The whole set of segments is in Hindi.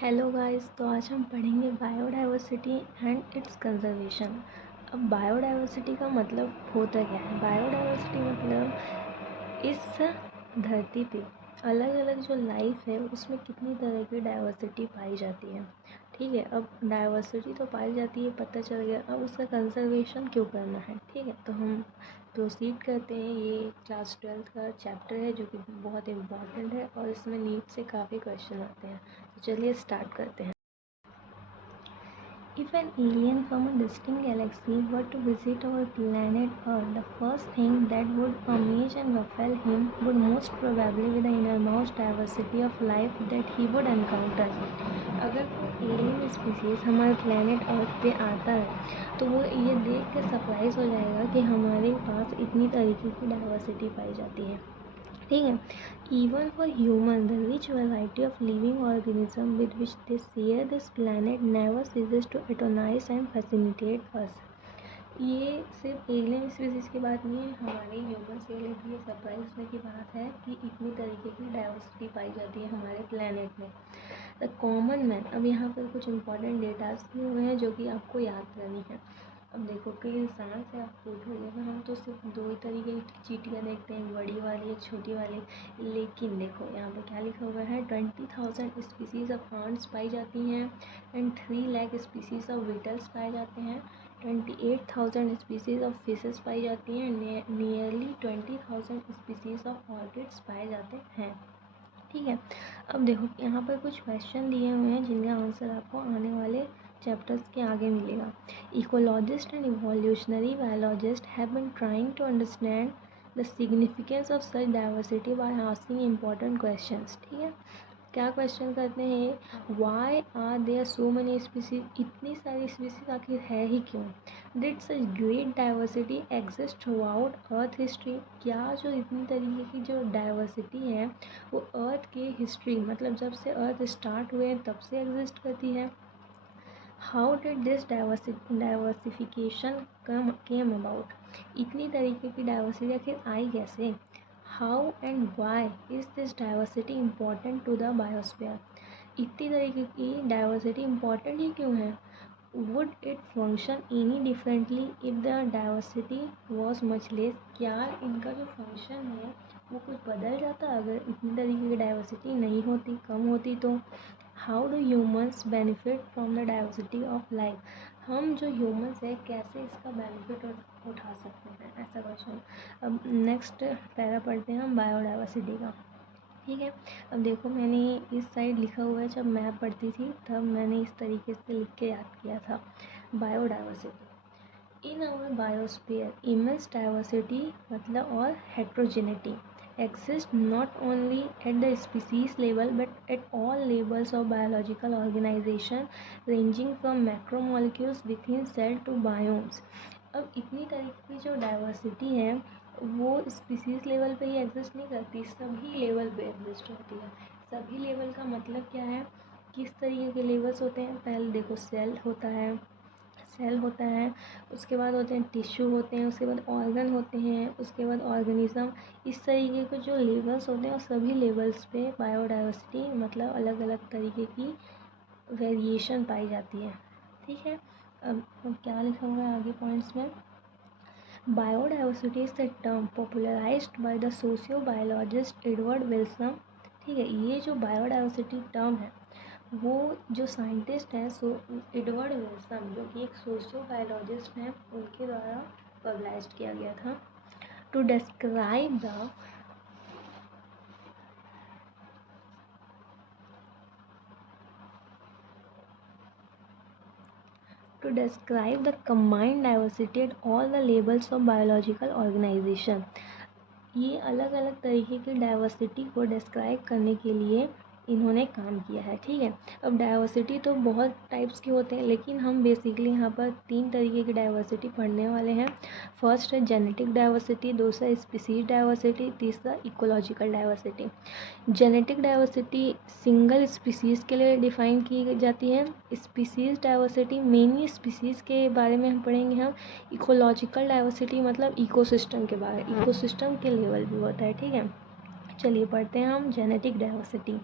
हेलो गाइस, तो आज हम पढ़ेंगे बायोडाइवर्सिटी एंड इट्स कंजर्वेशन। अब बायोडाइवर्सिटी का मतलब होता क्या है? बायोडाइवर्सिटी मतलब इस धरती पे अलग अलग जो लाइफ है उसमें कितनी तरह की डाइवर्सिटी पाई जाती है। ठीक है, अब डाइवर्सिटी तो पाई जाती है, पता चल गया। अब उसका कंजर्वेशन क्यों करना है? ठीक है, तो हम प्रोसीड करते हैं। ये क्लास 12th का चैप्टर है जो कि बहुत इम्पॉर्टेंट है और इसमें नीट से काफ़ी क्वेश्चन आते हैं। तो चलिए स्टार्ट करते हैं। If an alien from a distant galaxy were to visit our planet Earth, the first thing that would amaze and baffle him would most probably be the innermost diversity of life that he would encounter. अगर कोई एलियन स्पीसीज हमारे प्लेनेट अर्थ पे आता है तो वो ये देख के सरप्राइज हो जाएगा कि हमारे पास इतनी तरीके की डाइवर्सिटी पाई जाती है। ठीक है, even for human the rich variety of living organism with which they share this planet never ceases to atonize and fascinate us. ये सिर्फ एलियन स्पीसीज की बात नहीं है, हमारे ह्यूमन के लिए भी ये सरप्राइज होने की बात है कि इतनी तरीके की डाइवर्सिटी पाई जाती है हमारे प्लेनेट में। द कॉमन मैन, अब यहाँ पर कुछ इंपॉर्टेंट डेटाज दिए हुए हैं जो कि आपको याद करनी है। अब देखो, कई इंसान से आप पूछोगे तो हम तो सिर्फ दो ही तरीके की चींटियाँ देखते हैं, बड़ी वाली एक छोटी वाली। लेकिन देखो यहाँ पे क्या लिखा हुआ है, 20,000 स्पीसीज ऑफ प्लांट्स पाई जाती हैं and 3 lakh species of beetles पाए जाते हैं। 28,000 स्पीसीज ऑफ फिशेस पाई जाती हैं। नियरली 20,000 स्पीसीज ऑफ ऑर्किड्स पाए जाते हैं। ठीक है, अब देखो यहाँ पर कुछ क्वेश्चन दिए हुए हैं जिनका आंसर आपको आने वाले चैप्टर्स के आगे मिलेगा। Ecologist and evolutionary biologist have been trying to understand the significance of such diversity by asking important questions. ठीक है, क्या क्वेश्चन करते हैं, why are there so many species, इतनी सारी स्पीसीज आखिर है ही क्यों। Did such great diversity exist throughout earth history, क्या जो इतनी तरीके की जो डाइवर्सिटी है वो अर्थ की हिस्ट्री मतलब जब से अर्थ स्टार्ट हुए तब से एग्जिस्ट करती है। How did this diversification came about, इतनी तरीके की डाइवर्सिटी आखिर आई कैसे। How and why is this diversity important to the biosphere, इतनी तरीके की डाइवर्सिटी इम्पॉर्टेंट ही क्यों है। Would it function any differently if the diversity was much less, क्या इनका जो फंक्शन है वो कुछ बदल जाता अगर इतनी तरीके की डाइवर्सिटी नहीं होती, कम होती तो। How do humans benefit from the diversity of life, हम जो ह्यूमन्स हैं कैसे इसका बेनिफिट उठा सकते हैं, ऐसा क्वेश्चन। अब नेक्स्ट पैरा पढ़ते हैं हम बायोडाइवर्सिटी का। ठीक है, अब देखो मैंने इस साइड लिखा हुआ है, जब मैं पढ़ती थी तब मैंने इस तरीके से लिख के याद किया था। Biodiversity in our biosphere immense diversity मतलब और heterogeneity exist not only at the species level but at all levels of biological organization ranging from macromolecules within cell to biomes। अब इतनी तरीके की जो डाइवर्सिटी है वो स्पीसीज लेवल पे ही एग्जिस्ट नहीं करती, सभी लेवल पे एग्जिस्ट होती है। सभी लेवल का मतलब क्या है, किस तरीके के लेवल्स होते हैं। पहले देखो, सेल होता है, उसके बाद होते हैं टिश्यू होते हैं, उसके बाद ऑर्गन होते हैं, उसके बाद ऑर्गेनिज्म। इस तरीके के जो लेवल्स होते हैं और सभी लेवल्स पे बायोडाइवर्सिटी मतलब अलग अलग तरीके की वेरिएशन पाई जाती है। ठीक है, अब क्या लिखा हुआ है आगे पॉइंट्स में। Biodiversity is the term popularized by the sociobiologist Edward Wilson. ठीक है, ये जो बायोडाइवर्सिटी टर्म है वो जो साइंटिस्ट हैं सो एडवर्ड विल्सन जो कि एक सोशियोबायोलॉजिस्ट हैं उनके द्वारा पब्लिश किया गया था। To describe the combined diversity at all the levels of biological organization। ये अलग अलग तरीके की डाइवर्सिटी को डिस्क्राइब करने के लिए इन्होंने काम किया है। ठीक है, अब डाइवर्सिटी तो बहुत टाइप्स के होते हैं लेकिन हम बेसिकली यहाँ पर 3 तरीके की डाइवर्सिटी पढ़ने वाले हैं। फर्स्ट है जेनेटिक डाइवर्सिटी, दूसरा स्पीसीज डाइवर्सिटी, तीसरा ecological diversity. Genetic diversity single species के लिए डिफ़ाइन की जाती है। स्पीसीज़ डाइवर्सिटी मेनी स्पीसीज़ के बारे में हम पढ़ेंगे हम। इकोलॉजिकल डाइवर्सिटी मतलब इकोसिस्टम के बारे, इकोसिस्टम के लेवल भी होता है। ठीक है, चलिए पढ़ते हैं हम genetic diversity.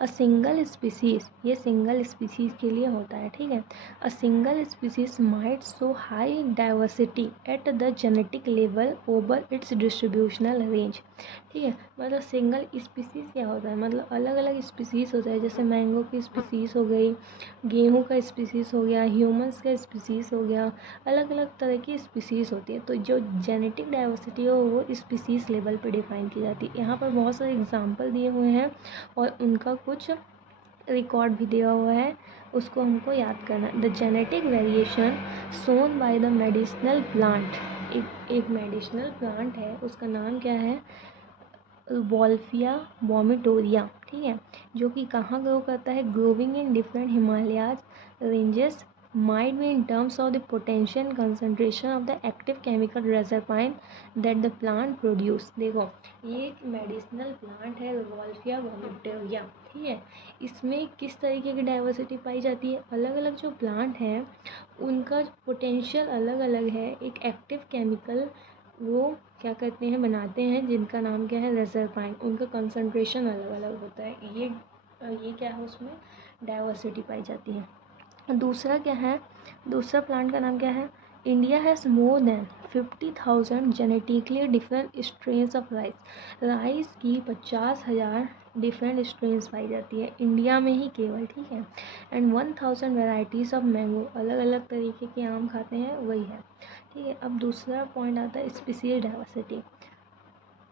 A single species, ये सिंगल स्पीसीज के लिए होता है, ठीक है। A single species might show high diversity at the genetic level over it's distributional range, ठीक है। मतलब सिंगल स्पीसीज क्या होता है, मतलब अलग अलग स्पीसीज होता है, जैसे मैंगो की स्पीसीज हो गई, गेहूं का स्पीसीज हो गया, ह्यूमंस का स्पीसीज हो गया, अलग अलग तरह की स्पीसीज होती है। तो जो जेनेटिक डाइवर्सिटी है वो स्पीसीज लेवल पे डिफाइन की जाती है। यहाँ पर बहुत सारे एग्जांपल दिए हुए हैं और उनका कुछ रिकॉर्ड भी दिया हुआ है, उसको हमको याद करना है। The genetic variation shown by the medicinal plant, एक मेडिसिनल प्लांट है, उसका नाम क्या है, वॉल्फिया वॉमिटोरिया, ठीक है, जो कि कहाँ ग्रो करता है, growing in different Himalayas ranges, might be in terms of the potential concentration of the active chemical reserpine that the plant produce। देखो ये एक मेडिसिनल प्लांट है वॉल्फिया वॉमिटोरिया, ठीक है। इसमें किस तरीके की डाइवर्सिटी पाई जाती है, अलग अलग जो प्लांट हैं उनका पोटेंशियल अलग अलग है, एक एक्टिव केमिकल वो क्या करते हैं, बनाते हैं, जिनका नाम क्या है, रेजरपाइन, उनका कंसंट्रेशन अलग अलग होता है। ये क्या है, उसमें डाइवर्सिटी पाई जाती है। दूसरा क्या है, दूसरा प्लांट का नाम क्या है, India has more than 50,000 genetically different strains of rice. Rice की 50,000 डिफरेंट स्ट्रेन्स पाई जाती है इंडिया में ही केवल, ठीक है। एंड 1,000 वेराइटीज़ ऑफ मैंगो, अलग अलग तरीके के आम खाते हैं वही है, ठीक है। अब दूसरा पॉइंट आता है species diversity.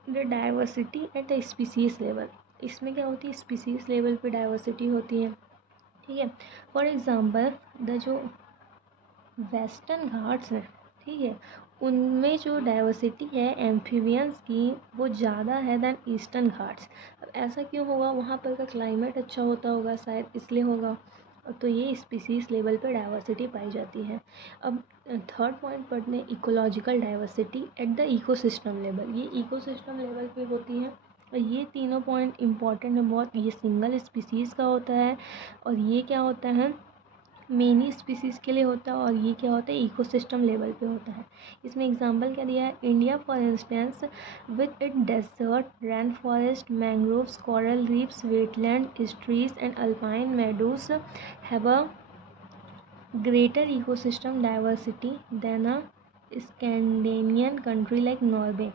The diversity at the species level, इसमें क्या होती है, स्पीसीज लेवल पे डाइवर्सिटी होती है, ठीक है। फॉर एग्ज़ाम्पल द जो वेस्टर्न घाट्स हैं, ठीक है, उनमें जो डाइवर्सिटी है एम्फीबियंस की वो ज़्यादा है दैन ईस्टर्न घाट्स। अब ऐसा क्यों होगा, वहाँ पर का क्लाइमेट अच्छा होता होगा शायद, इसलिए होगा। तो ये स्पीसीज लेवल पे डाइवर्सिटी पाई जाती है। अब थर्ड पॉइंट पढ़ते हैं ecological diversity at the ecosystem level, ये इकोसिस्टम लेवल पे होती है। और ये तीनों पॉइंट इंपॉर्टेंट है बहुत। ये सिंगल स्पीसीज़ का होता है और ये क्या होता है, मेनी स्पीसीज़ के लिए होता है, और ये क्या होता है, इकोसिस्टम लेवल पे होता है। इसमें एग्जांपल क्या दिया है, India for instance with it desert rain forest mangroves coral reefs wetland estuaries and alpine meadows have a greater ecosystem diversity than a Scandinavian country like Norway.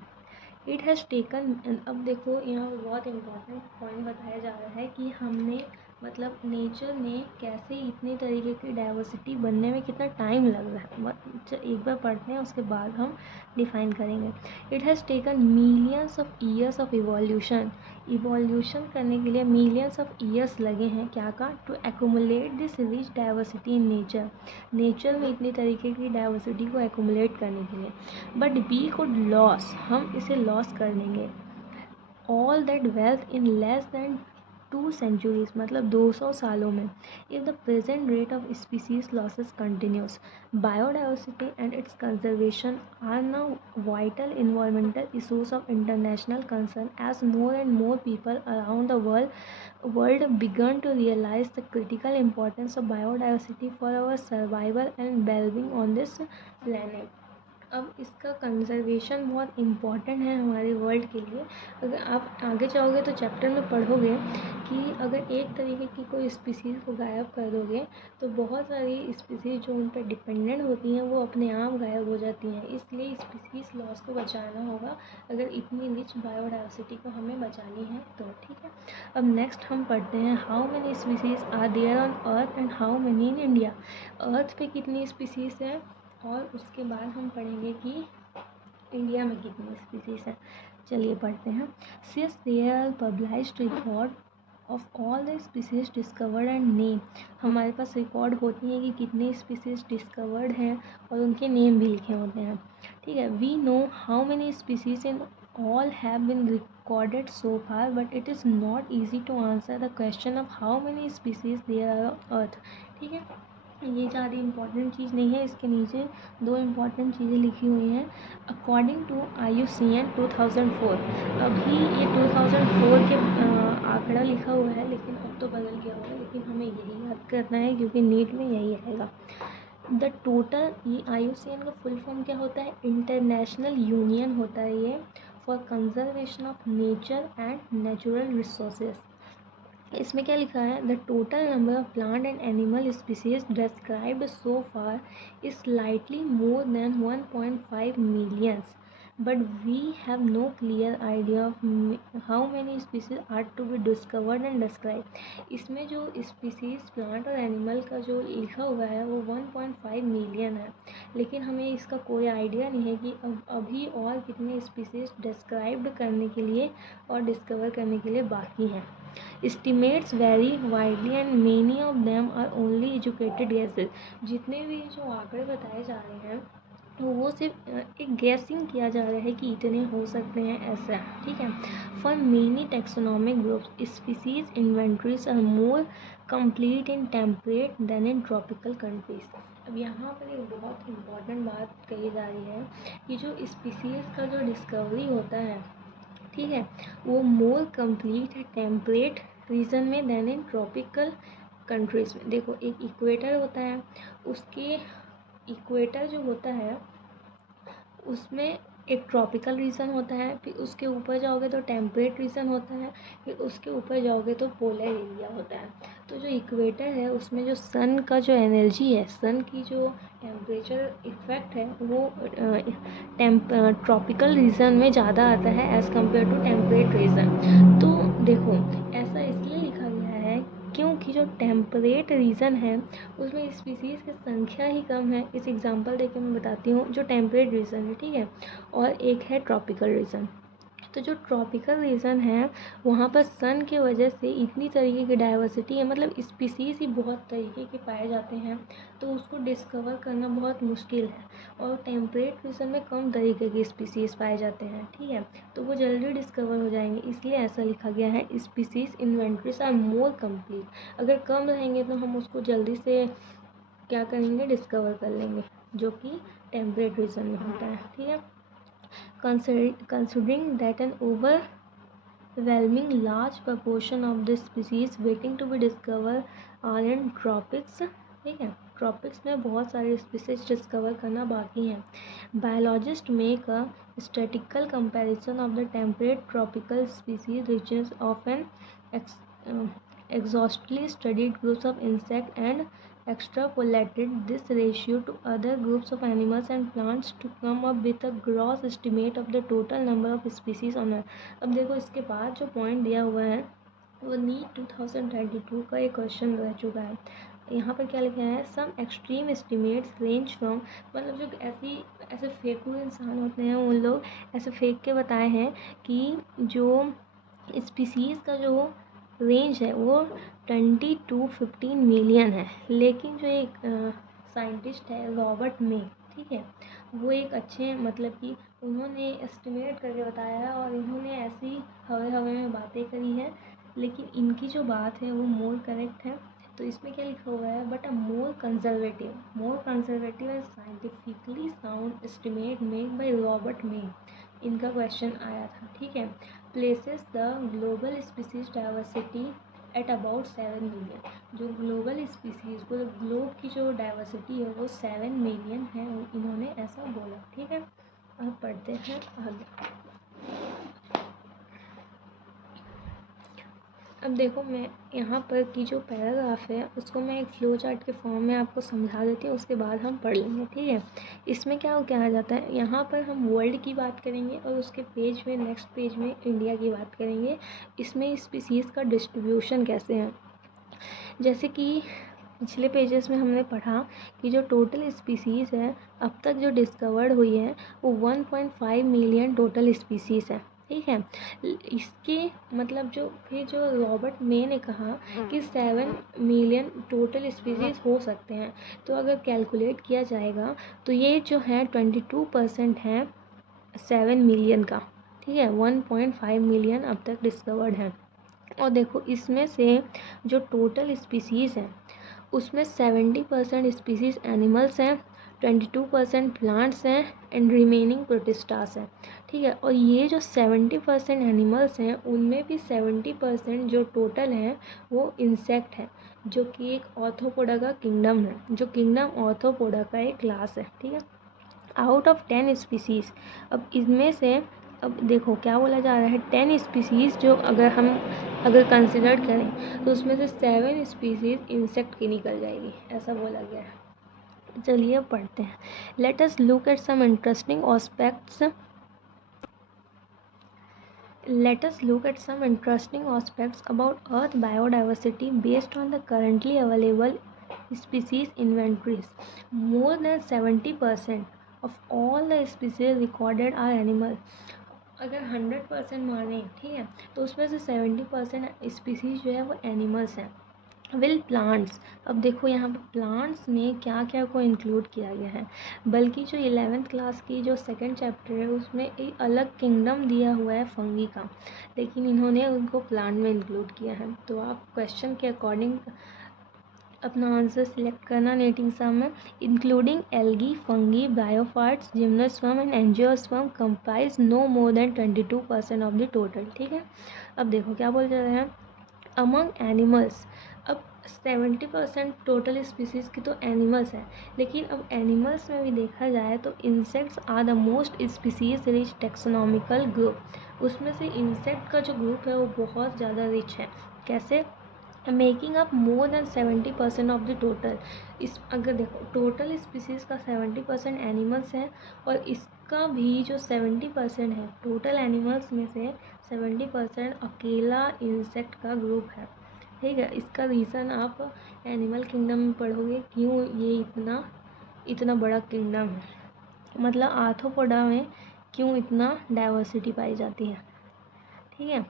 It has taken, अब देखो यहाँ पर बहुत इंपॉर्टेंट पॉइंट बताया जा रहा है कि हमने मतलब नेचर ने कैसे इतनी तरीके की डाइवर्सिटी बनने में कितना टाइम लग रहा है, एक बार पढ़ते हैं उसके बाद हम डिफाइन करेंगे। It has taken millions of years of evolution, evolution करने के लिए मिलियंस ऑफ ईयर्स लगे हैं, क्या का, to accumulate this rich diversity in nature, nature में इतनी तरीके की डाइवर्सिटी को एक्यूमुलेट करने के लिए। बट वी कुड लॉस, हम इसे लॉस कर देंगे, all that wealth in less than 2 centuries, मतलब 200 सालों में। If the present rate of species losses continues, biodiversity and its conservation are now vital environmental issues of international concern as more and more people around the world began to realize the critical importance of biodiversity for our survival and well-being on this planet। अब इसका कंजर्वेशन बहुत इम्पॉर्टेंट है हमारे वर्ल्ड के लिए। अगर आप आगे जाओगे तो चैप्टर में पढ़ोगे कि अगर एक तरीके की कोई स्पीसीज़ को गायब कर दोगे तो बहुत सारी स्पीसीज़ जो उन पर डिपेंडेंट होती हैं वो अपने आप गायब हो जाती हैं। इसलिए स्पीसीज़ लॉस को बचाना होगा अगर इतनी रिच बायोडाइवर्सिटी को हमें बचानी है तो, ठीक है। अब नेक्स्ट हम पढ़ते हैं how many species are there on earth and how many in India. Earth पे कितनी स्पीसीज़ है और उसके बाद हम पढ़ेंगे कि इंडिया में कितनी स्पीसीज़ है। चलिए पढ़ते हैं। Since their published record of all the species discovered and name, हमारे पास रिकॉर्ड होती है कि कितने स्पीसीज डिस्कवर्ड हैं और उनके नेम भी लिखे होते हैं, ठीक है। We know how many species in all have been recorded so far, but it is not easy to answer the question of how many species there are on earth, ठीक है। ये ज़्यादा इम्पॉर्टेंट चीज़ नहीं है, इसके नीचे 2 इम्पॉर्टेंट चीज़ें लिखी हुई हैं। अकॉर्डिंग टू IUCN 2004, अभी ये 2004 के आंकड़ा लिखा हुआ है लेकिन अब तो बदल गया होगा, लेकिन हमें यही याद करना है क्योंकि नीट में यही आएगा। द टोटल, ये IUCN का फुल फॉर्म क्या होता है, इंटरनेशनल यूनियन होता है ये for conservation of nature and natural resources. इसमें क्या लिखा है, the total number of plant and animal species described so far is slightly more than 1.5 millions, but we have no clear idea of how many species are to be discovered and described। इसमें जो स्पीसीज प्लांट और एनिमल का जो लिखा हुआ है वो 1.5 मिलियन है, लेकिन हमें इसका कोई आइडिया नहीं है कि अभी और कितने स्पीसीज डिस्क्राइब्ड करने के लिए और डिस्कवर करने के लिए बाकी हैं। Estimates vary widely and many of them are only educated guesses। जितने भी जो आंकड़े बताए जा रहे हैं तो वो सिर्फ एक गैसिंग किया जा रहा है कि इतने हो सकते हैं, ऐसा, ठीक है। For many taxonomic groups species inventories are more complete in temperate than in tropical countries. अब यहाँ पर एक बहुत इम्पॉर्टेंट बात कही जा रही है कि जो स्पीसीज का जो डिस्कवरी होता है, ठीक है, वो मोर कंप्लीट है टेम्परेट रीजन में देन इन ट्रॉपिकल कंट्रीज में। देखो एक इक्वेटर होता है, उसके इक्वेटर जो होता है उसमें एक ट्रॉपिकल रीजन होता है, फिर उसके ऊपर जाओगे तो टेम्परेट रीजन होता है, फिर उसके ऊपर जाओगे तो पोलर एरिया होता है। तो जो इक्वेटर है उसमें जो सन का जो एनर्जी है, सन की जो टेम्परेचर इफेक्ट है वो ट्रॉपिकल रीजन में ज़्यादा आता है as compare to temperate region. तो देखो ऐसा इसलिए लिखा गया है क्योंकि जो टेम्परेट रीजन है उसमें स्पीसीज़ की संख्या ही कम है। इस एग्जांपल देके मैं बताती हूँ, जो टेम्परेट रीजन है, ठीक है, और एक है ट्रॉपिकल रीजन। तो जो ट्रॉपिकल रीजन है वहाँ पर सन की वजह से इतनी तरीके की डाइवर्सिटी है, मतलब स्पीसीज़ ही बहुत तरीके के पाए जाते हैं, तो उसको डिस्कवर करना बहुत मुश्किल है। और टेम्परेट रीजन में कम तरीके के स्पीसीज़ पाए जाते हैं, ठीक है, तो वो जल्दी डिस्कवर हो जाएंगे, इसलिए ऐसा लिखा गया है species inventories are more complete. अगर कम रहेंगे तो हम उसको जल्दी से क्या करेंगे, डिस्कवर कर लेंगे, जो कि टेम्परेट रीजन में होता है, ठीक है। Considering that an overwhelming large proportion of the species waiting to be discovered are in tropics, ठीक है, ट्रॉपिक्स में बहुत सारे स्पीसीज डिस्कवर करना बाकी हैं। Biologist make a statistical comparison of the temperate tropical species regions of an exhaustively studied groups of insects and extrapolated this ratio to other groups of animals and plants to come up with a gross estimate of the total number of species on earth। अब देखो इसके बाद जो पॉइंट दिया हुआ है वो नीट 2022 का एक क्वेश्चन रह चुका है। यहाँ पर क्या लिखा है, सम एक्सट्रीम एस्टिमेट्स रेंज फ्रॉम, मतलब जो ऐसे फेक हुए इंसान होते हैं उन लोग ऐसे फेक के बताए हैं कि जो स्पीसीज़ का जो रेंज है वो 20 to 15 मिलियन है। लेकिन जो एक साइंटिस्ट है रॉबर्ट मे, ठीक है, वो एक अच्छे मतलब कि उन्होंने एस्टिमेट करके बताया है और इन्होंने ऐसी हवा में बातें करी है, लेकिन इनकी जो बात है वो मोर करेक्ट है। तो इसमें क्या लिखा हुआ है, but a more conservative and scientifically sound estimate made by Robert मे, इनका क्वेश्चन आया था, ठीक है, places the global species diversity at about 7 million. जो ग्लोबल स्पीसीज को ग्लोब की जो डाइवर्सिटी है वो 7 मिलियन है, इन्होंने ऐसा बोला, ठीक है। अब पढ़ते हैं आगे। अब देखो मैं यहाँ पर की जो पैराग्राफ है उसको मैं एक फ्लो चार्ट के फॉर्म में आपको समझा देती हूँ, उसके बाद हम पढ़ लेंगे, ठीक है। इसमें क्या कहा जाता है, यहाँ पर हम वर्ल्ड की बात करेंगे और उसके पेज में नेक्स्ट पेज में इंडिया की बात करेंगे। इसमें स्पीसीज़ का डिस्ट्रीब्यूशन कैसे है, जैसे कि पिछले पेजेस में हमने पढ़ा कि जो टोटल स्पीसीज़ है अब तक जो डिस्कवर्ड हुई है वो 1.5 मिलियन टोटल स्पीसीज़ है, ठीक है। इसके मतलब जो फिर जो रॉबर्ट मे ने कहा कि 7 मिलियन टोटल स्पीसीज़ हो सकते हैं, तो अगर कैलकुलेट किया जाएगा तो ये जो है 22% है 7 मिलियन का, ठीक है। 1.5 मिलियन अब तक डिस्कवर्ड है। और देखो इसमें से जो टोटल स्पीसीज़ हैं उसमें 70% स्पीसीज़ एनिमल्स हैं, 22% प्लांट्स हैं एंड रिमेनिंग प्रोटिस्टास हैं, ठीक है। और ये जो 70% एनिमल्स हैं उनमें भी 70% जो टोटल हैं वो इंसेक्ट है, जो कि एक ऑर्थोपोडा का किंगडम है, जो किंगडम ऑर्थोपोडा का एक क्लास है, ठीक है। आउट ऑफ 10 स्पीसीज़, अब इनमें से अब देखो क्या बोला जा रहा है, 10 स्पीसीज जो अगर कंसिडर करें तो उसमें से 7 स्पीसीज इंसेक्ट की निकल जाएगी, ऐसा बोला गया है। चलिए अब पढ़ते हैं। Let us look at some interesting aspects about Earth biodiversity based on the currently available species inventories. More than 70% of all the species recorded are animal. अगर 100% माने, ठीक है, तो उसमें से 70% स्पीसीज जो है वो एनिमल्स हैं। विल प्लांट्स, अब देखो यहाँ पर प्लांट्स में क्या क्या को इंक्लूड किया गया है, बल्कि जो 11th क्लास की जो सेकंड चैप्टर है उसमें एक अलग किंगडम दिया हुआ है फंगी का, लेकिन इन्होंने उनको प्लांट में इंक्लूड किया है। तो आप क्वेश्चन के अकॉर्डिंग अपना आंसर सिलेक्ट करना नेटिंग सम में। Including algae, fungi, bryophytes, gymnosperm and angiosperm comprise no more than 22% of the total. ठीक है, अब देखो क्या बोल रहे हैं, अमंग एनिमल्स। अब 70% टोटल स्पीसीज की तो एनिमल्स हैं, लेकिन अब एनिमल्स में भी देखा जाए तो insects are the most species rich taxonomical group. उसमें से इंसेक्ट का जो ग्रुप है वो बहुत ज़्यादा रिच है। कैसे? Making up more than 70% of the total. इस अगर देखो टोटल स्पीसीज का 70% एनिमल्स है, और इसका भी जो 70% है टोटल एनिमल्स में से 70% अकेला इंसेक्ट का ग्रुप है। ठीक है, इसका रीज़न आप एनिमल किंगडम में पढ़ोगे, क्यों ये इतना बड़ा किंगडम है, मतलब आर्थ्रोपोडा में क्यों इतना डाइवर्सिटी पाई जाती है। ठीक है,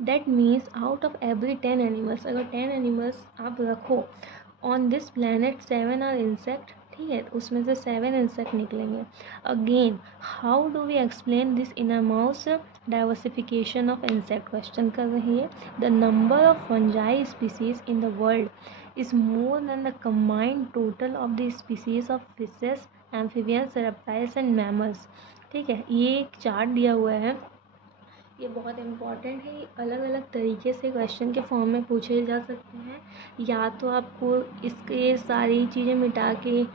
that means out of every 10 animals, अगर 10 एनिमल्स आप रखो on this planet 7 are insect. ठीक है, तो उसमें से 7 इंसेक्ट निकलेंगे। Again how do we explain this enormous diversification of insect, question कर रही है। The number of fungi species in the world is more than the combined total of the species of fishes, amphibians, reptiles and mammals. ठीक है, ये एक चार्ट दिया हुआ है, ये बहुत इम्पॉर्टेंट है। ये अलग अलग तरीके से क्वेश्चन के फॉर्म में पूछे जा सकते हैं, या तो आपको इसके सारी चीज़ें मिटा के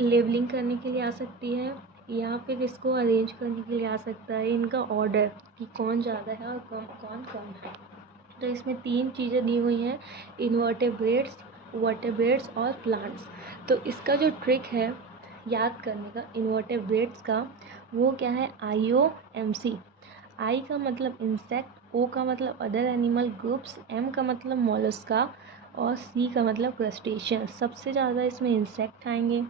लेबलिंग करने के लिए आ सकती है, या फिर इसको अरेंज करने के लिए आ सकता है, इनका ऑर्डर कि कौन ज़्यादा है और कौन कम है। तो इसमें 3 चीज़ें दी हुई हैं, इन्वर्टेब्रेट्स, वर्टेब्रेट्स और प्लांट्स। तो इसका जो ट्रिक है याद करने का इन्वर्टेब्रेट्स का, वो क्या है, IOMC। आई का मतलब इंसेक्ट, ओ का मतलब अदर एनिमल ग्रुप्स, एम का मतलब मोलस्का और सी का मतलब क्रस्टेशियन। सबसे ज़्यादा इसमें इंसेक्ट आएंगे,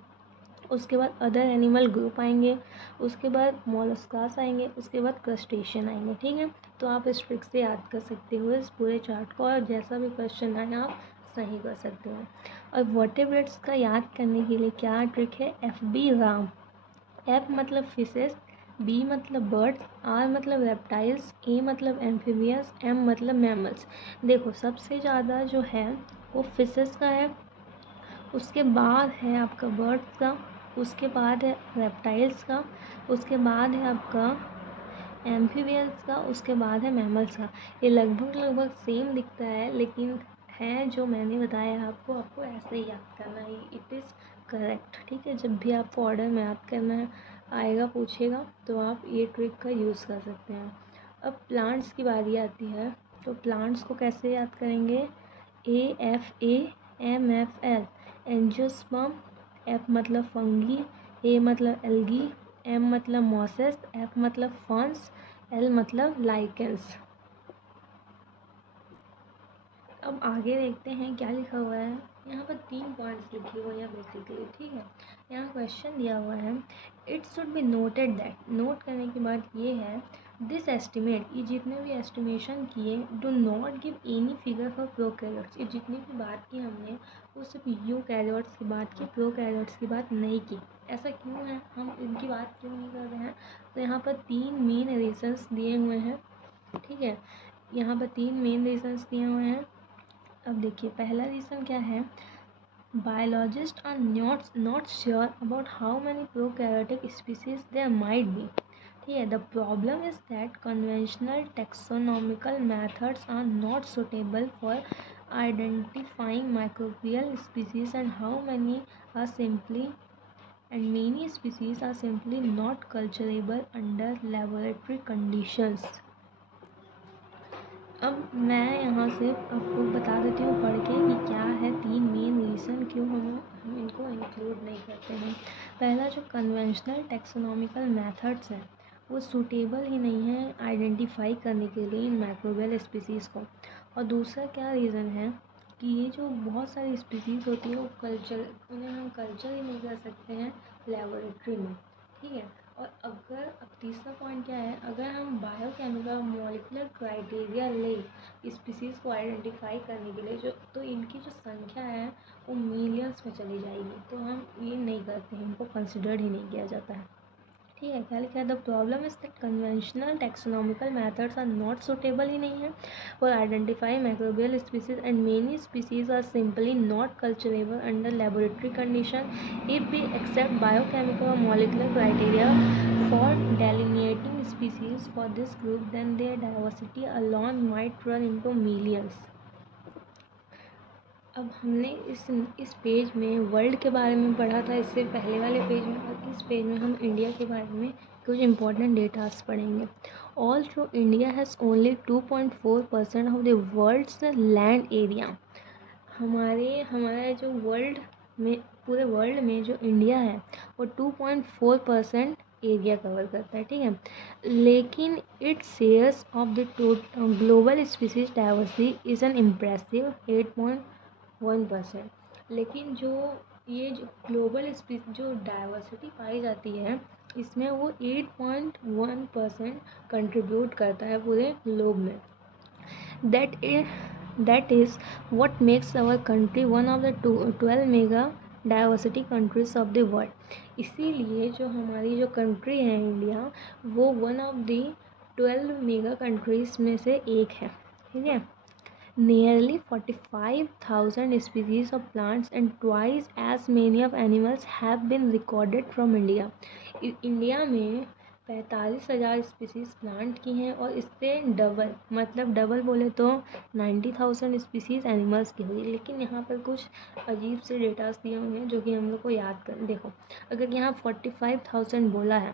उसके बाद अदर एनिमल ग्रुप आएंगे, उसके बाद मोलस्कास आएंगे, उसके बाद क्रस्टेशियन आएंगे। ठीक है, तो आप इस ट्रिक से याद कर सकते हो इस पूरे चार्ट को, और जैसा भी क्वेश्चन आए आप सही कर सकते हो। और वर्टेब्रेट्स का याद करने के लिए क्या ट्रिक है, FB राम। एफ मतलब फिशेस, बी मतलब बर्ड्स, आर मतलब रेप्टाइल्स, ए मतलब एम्फीबियंस, एम मतलब मैमल्स। देखो सबसे ज़्यादा जो है वो फिशेस का है, उसके बाद है आपका बर्ड्स का, उसके बाद है रेप्टाइल्स का, उसके बाद है आपका एम्फीबियंस का, उसके बाद है मैमल्स का। ये लगभग सेम दिखता है, लेकिन है जो मैंने बताया आपको ऐसे ही याद करना है, इट इज़ करेक्ट। ठीक है, जब भी आपको ऑर्डर में याद करना है आएगा पूछेगा तो आप ये ट्रिक का यूज़ कर सकते हैं। अब प्लांट्स की बारी आती है, तो प्लांट्स को कैसे याद करेंगे, AFAMFL, एंजियोस्पर्म, एफ मतलब फंगी, ए मतलब एल्गी, एम मतलब मॉसेस, एफ मतलब फॉन्स, एल मतलब लाइकेंस। अब आगे देखते हैं क्या लिखा हुआ है। यहाँ पर 3 पॉइंट्स लिखे हुए हैं बेसिकली। ठीक है, यहाँ क्वेश्चन दिया हुआ है, it should be noted that, note करने की बात ये है, दिस एस्टिमेट, ये जितने भी एस्टिमेशन किए, do not give any figure for prokaryotes. ये जितनी भी बात की हमने वो सिर्फ यूकैरियोट्स की बात की, प्रोकैरियोट्स की बात नहीं की। ऐसा क्यों है, हम इनकी बात क्यों नहीं कर रहे हैं? तो यहाँ पर 3 मेन रीजंस दिए हुए हैं। ठीक है, यहाँ पर 3 मेन रीजंस दिए हुए हैं। अब देखिए पहला रीज़न क्या है, biologist are not sure about how many prokaryotic species there might be. ठीक है, the problem is that conventional taxonomical methods are not suitable for identifying microbial species and how many are simply and many species are simply not culturable under laboratory conditions. अब मैं यहाँ से आपको बता देती हूँ पढ़ के कि क्या है 3 मेन रीज़न क्यों हम इनको इंक्लूड नहीं करते हैं। पहला, जो कन्वेंशनल टेक्सोनॉमिकल मेथड्स हैं वो सूटेबल ही नहीं है आइडेंटिफाई करने के लिए इन माइक्रोबियल स्पीसीज़ को। और दूसरा क्या रीज़न है कि ये जो बहुत सारी स्पीसीज़ होती है वो उन्हें हम कल्चर ही नहीं कर सकते हैं लेबोरेटरी में, ठीक है। और अगर अब तीसरा पॉइंट क्या है, अगर हम बायोकेमिकल मॉलिक्यूलर क्राइटेरिया ले स्पीसीज़ को आइडेंटिफाई करने के लिए तो इनकी जो संख्या है वो मिलियंस में चली जाएगी, तो हम ये नहीं करते हैं, इनको कंसिडर्ड ही नहीं किया जाता है, ठीक है। क्या लिखा है, the problem is that conventional taxonomical methods are not suitable ही नहीं है for identify microbial species and many species are simply not culturable under laboratory condition if we accept biochemical और molecular criteria for delineating species for this group, then their diversity alone might run into millions. अब हमने इस पेज में वर्ल्ड के बारे में पढ़ा था इससे पहले वाले पेज में, और इस पेज में हम इंडिया के बारे में कुछ इंपॉर्टेंट डेटास पढ़ेंगे। Also India has only 2.4% of the world's land area. हमारा जो वर्ल्ड में, पूरे वर्ल्ड में जो इंडिया है वो 2.4% एरिया कवर करता है, ठीक है। लेकिन it's shares of the global species diversity is an impressive 8.1%। लेकिन जो ग्लोबल जो डाइवर्सिटी पाई जाती है इसमें वो 8.1% कंट्रीब्यूट करता है पूरे ग्लोब में। That is what makes our country one of the 12 mega diversity countries of the world. इसीलिए जो हमारी जो कंट्री है इंडिया वो one of the 12 mega countries में से एक है, ठीक है। Nearly 45,000 species of plants and twice as many of animals have been recorded from India. India में 45,000 स्पीसीज़ प्लांट की हैं और इससे डबल बोले तो 90,000 स्पीसीज़ एनिमल्स की हुई। लेकिन यहाँ पर कुछ अजीब से डेटास दिए हुए हैं जो कि हम लोग को याद कर, देखो अगर यहाँ 45,000 बोला है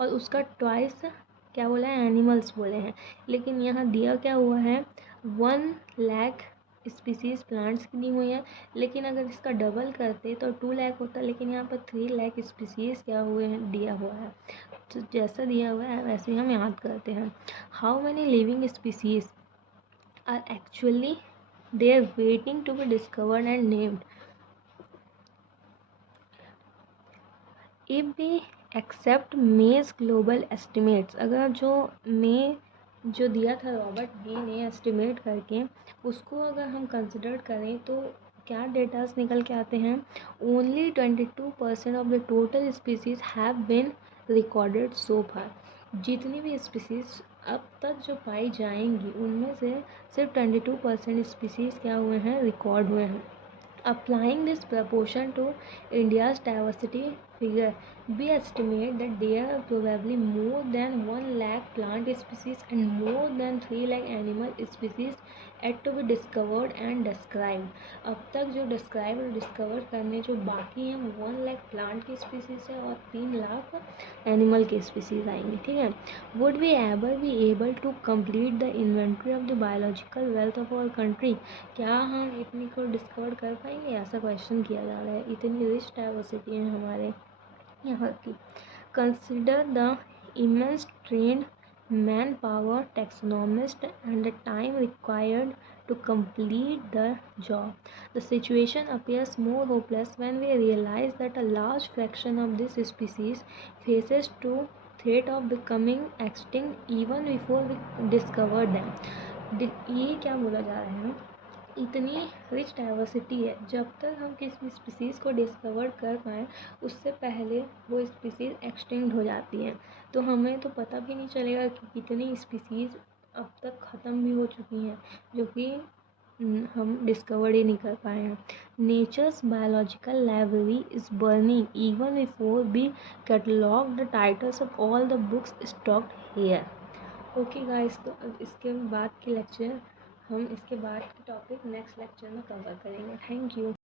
और उसका ट्वाइस क्या बोला है, एनिमल्स बोले हैं, लेकिन यहाँ दिया क्या हुआ है 1 लाख स्पीसीज़ प्लांट्स की दी हुई है। लेकिन अगर इसका डबल करते तो 2 लाख होता, लेकिन यहाँ पर 3 लाख स्पीसीज़ क्या हुए हैं, दिया हुआ है। तो जैसा दिया हुआ है वैसे ही हम याद करते हैं। How many living species are actually there waiting to be discovered and named. If we accept May's global estimates, अगर जो दिया था रॉबर्ट बी ने एस्टिमेट करके, उसको अगर हम कंसिडर करें तो क्या डेटास निकल के आते हैं, only 22% of the total species have been recorded so far. जितनी भी स्पीसीज अब तक जो पाई जाएंगी उनमें से सिर्फ 22% स्पीसीज क्या हुए हैं, रिकॉर्ड हुए हैं। Applying this proportion to India's diversity figure, we estimate that there are probably more than 1 lakh plant species and more than 3 lakh animal species yet to be discovered and described. अब तक जो डिस्क्राइब और डिस्कवर करने जो बाकी हैं वो 1 लाख प्लांट की स्पीसीज है और 3 लाख एनिमल की स्पीसीज आएंगी, ठीक है। Would we ever be able to complete the inventory of the biological wealth of our country? क्या हम इतनी को डिस्कवर कर पाएंगे, ऐसा क्वेश्चन किया जा रहा है। इतनी रिच डाइवर्सिटी है हमारे यहाँ की। Consider the immense trend man power, taxonomist and the time required to complete the job. The situation appears more hopeless when we realize that a large fraction of this species faces to threat of becoming extinct even before we discover them. ये क्या बोला जा रहा है, इतनी रिच डाइवर्सिटी है, जब तक हम किसी स्पीसीज़ को डिस्कवर कर पाएँ उससे पहले वो स्पीसीज़ एक्सटिंक्ट हो जाती हैं। तो हमें तो पता भी नहीं चलेगा कि कितनी स्पीसीज़ अब तक ख़त्म भी हो चुकी हैं जो कि हम डिस्कवर ही नहीं कर पाए हैं। Nature's biological library is burning even before we catalogue the titles of all the books stocked here. Okay guys, तो अब इसके बाद के टॉपिक नेक्स्ट लेक्चर में कवर करेंगे। Thank you.